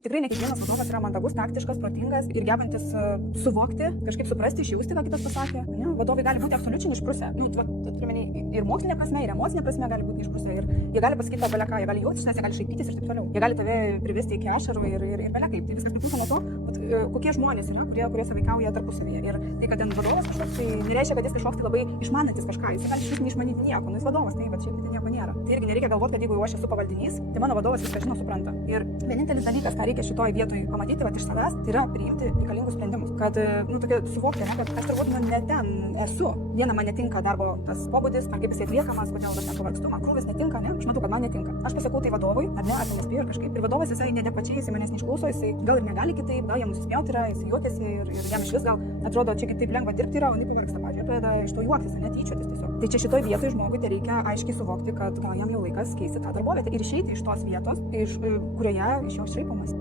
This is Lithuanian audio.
Tikrai ne kiekvienas vadovas yra mandagus, taktiškas, protingas ir gebantis suvokti, kažkaip suprasti, išjausti, ką kitas pasakė. Ne? Vadovai gali būti absoliučiai išprusę. Ir mokslinė prasme, ir emocinė prasme gali būti išprusę. Ir jie gali pasakyti tau beleką, jie gali juoktis, nes jie gali šaipytis ir taip toliau. Jie gali tave privesti iki ašarų ir belekai. Tai viskas priklauso nuo to, kokie žmonės yra, kurie sąveikauja tarpusavyje. Ir tai, kad ten vadovas kažkoks, tai nereiškia, kad jis kažkoks tai labai išmanantis kažką. Jis gali išvis neišmanyti nieko. Nu, jis vadovas, tai bet šiaip tai nieko nėra. Tai irgi nereikia galvoti, kad jeigu aš esu pavaldinys, tai mano vadovas viską žino, supranta. Ir vienintelis dalykas, ką reikia šitoj vietoj pamatyti iš savęs, tai yra priimti reikalingus sprendimus. Kad, suvokti, kad aš turbūt ne ten esu. Viena man netinka darbo tas pobūdis, ar kaip jis atliekamas, kodėl aš nepavargstu, man krūvis netinka, ne? Aš matau, kad man netinka. Aš pasakau tai vadovui, ar ne, ar nespėjau kažkaip. Ir vadovas visai neadekvačiai, jis manęs neišklauso, jis gal ir negali kitaip, gal jam nusispjauti yra, jis juokiasi ir jam iš vis gal atrodo, čia taip lengva dirbti yra, o ne pavargsta, pavyzdžiui, pradeda iš to juoktis, netyčiotis tiesiog. Tai čia šitoj vietoj žmogui tai reikia aiškiai suvokti, kad gal jam jau laikas keisti tą darbovietę ir išeiti iš tos vietos, kurioje iš jo šaipomas.